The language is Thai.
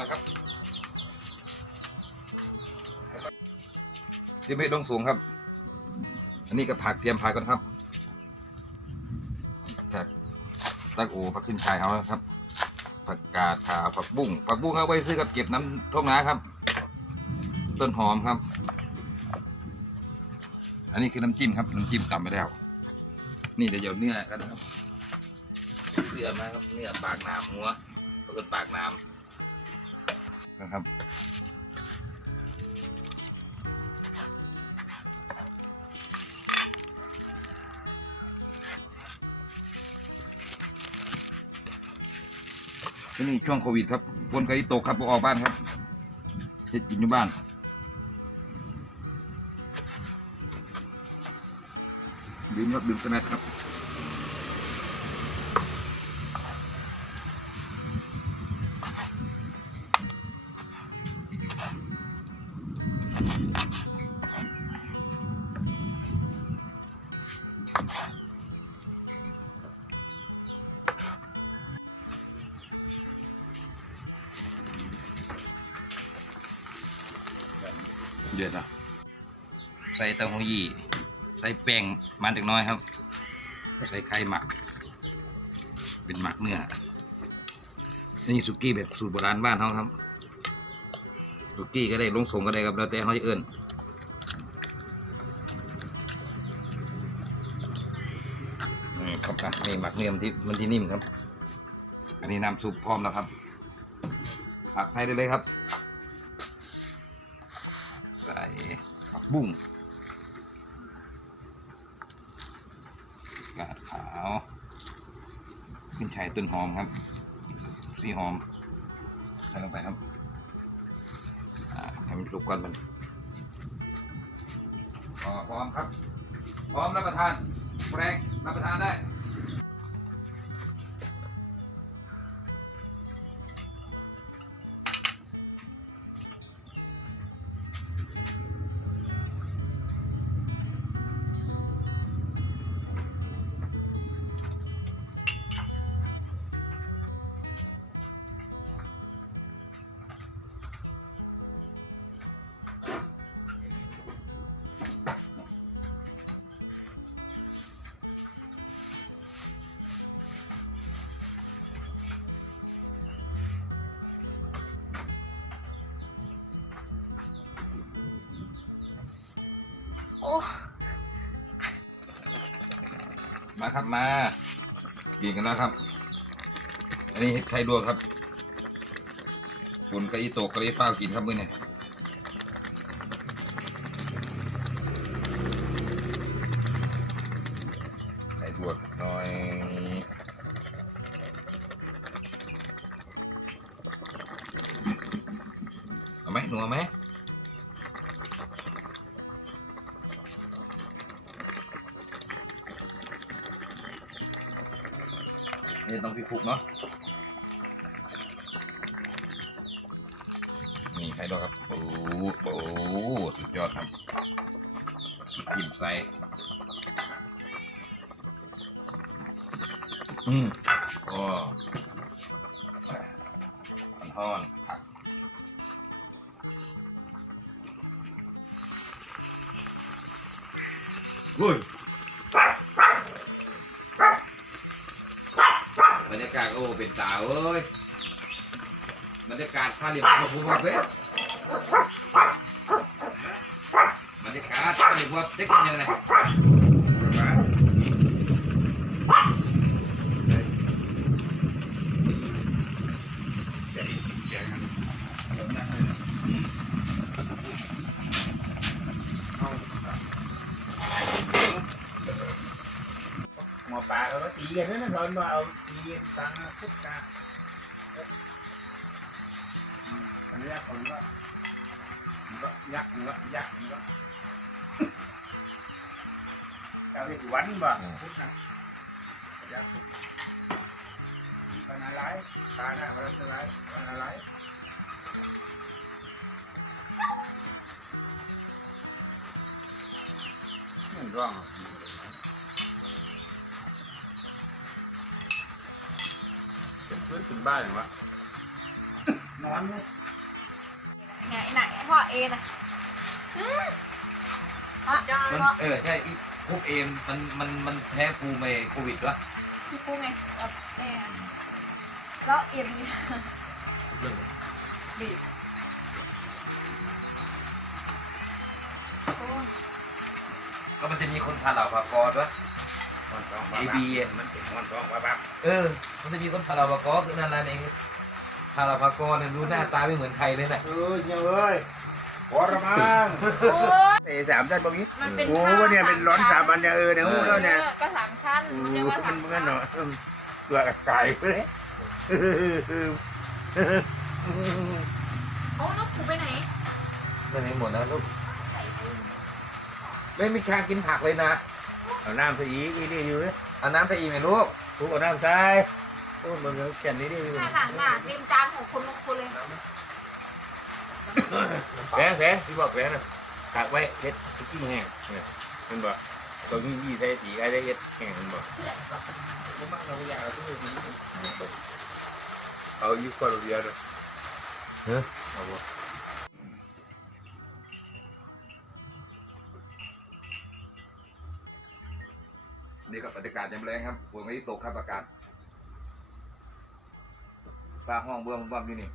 มาครับสิบเมตรลงสูงครับ อันนี้ก็ผักเตรียมผักกันครับผักตักโอผักขึ้นชายเขาครับ ผักกาดขาผักบุ้งผักบุ้งเอาไว้ซื้อกับเก็บน้ำท้องนาครับ ต้นหอมครับ อันนี้คือน้ำจิ้มครับ น้ำจิ้มตำไปแล้ว นี่เดี๋ยวเนื้อกันนะครับเนื้อมาครับเนื้อปากหนามหัวก็เป็นปากหนาม นะครับที่นี่ช่วงโควิดครับฝนก็ตกครับบ่ออกบ้านครับจะกินอยู่บ้านดื่มครับดื่มสแน็คครับ เดือดนะใส่เต้าหู้ยี่ใส่แป้งมันเล็กน้อยครับ ใส่ไข่หมัก เป็นหมักเนื้อนี่สุกี้แบบสูตรโบราณบ้านเขาครับสุกี้ก็ได้ลงส่งก็ได้ครับแล้วแต่เขาจะเอิ้นนี่ครับอะนี่หมักเนื้อมันที่มันที่นิ่มครับ อันนี้น้ำซุปพร้อมแล้วครับผักใส่ได้เลยครับ ผักบุ้งกาดขาวขึ้นชายต้นหอมครับ สีหอม ใส่ลงไปครับอ่าให้มันสุกก่อนมันพอพร้อมครับ พร้อมรับประทานแปรงรับประทานได้ มาครับมากินกันแล้วครับ อันนี้เห็ดไข่ลวกครับฝนกะอีโตกกะอีฟ้าวกินครับมื้อนี้ไข่ลวกหน่อยเอาไหมหนูเอาไหม นี่ต้องพี่ฟุกเนาะนี่ไข่ลวกครับโอ้โหสุดยอดครับจิ้มใส่อืมโอ้มันฮ้อนผักเฮ้ย บรรยากาศโอ้เป็นตาวเอ้ยบรรยากาศผ้าเรียนพวกพวกเว้ยบรรยากาศผ้าเรียนพวกเด็กคนยังไง หมอาเขาตีกันนะตอนว่าเอาตีกันตังพุทธาอันนี้ผมก็ยักษ์ก็ยักษ์ก็เอาไปวันบ่พุทธนะยักษ์พุทธปัญหาไรตาหน้าปัญหาไรปัญหาไรมันร้อง เป็นพื้นเป็นบ้านเหรอวะนอนเนี่ยไงไหนพ่อเอนะอืมอะยอดมันพ่อเออใช่อีคุกเอมมันมันมันแพ้ภูมิไอ้โควิดวะพี่ปูไงแบบแม่แล้วเอบีบีโอ้ ก็มันจะมีคนพาเหล่าพากรวะ มันต้องเอบีมันเป็นมันต้องว่าแบบเออ มันจะมีคนพาเหล่าพากรคือนั่นนั่นเองพาเหล่าพากรเนี่ยดูหน้าตาไม่เหมือนใครเลยน่ะเออเยอะเลยพอละมั้งโอ้ยเตะสามด้านตรงนี้มันเป็นโอ้ผ้าเนี่ยเป็นร้อนสามอันเนี่ยเออเนี่ยหูแล้วเนี่ยออก็สามชั้นโอ้มันเรียกว่ามัสานมเหมือชั้นนเนาะตัวกับไก่เลยโอ้นกผูไปไหนนั่นเองหมดแล้วลูกใส่ปูไม่มีชากินผักเลยนะ เอาน้ำใส่อีกอีนี่อยู่เลยเอาน้ำใส่อีกไหมลูกทุกเอาน้ำใส่โอ้มันก็แค่นี้ดิหน้าหนาหนาเต็มจานของคนบางคนเลยแผลแผลที่บอกแผลน่ะตากไว้เฮ็ดกิ้งแห้งเนี่ยมันบอกตัวนี้ยี่ใส่สีไอ้ได้เฮ็ดแห้งมันบอกเอาอยู่คนเดียวเลยเฮ้ยเอาบ่ นี่ก็บรรยากาศยามแรงครับฝนไม่ได้ตกครับอากาศฟ้าห้องเบื้องบ้ามที่นี่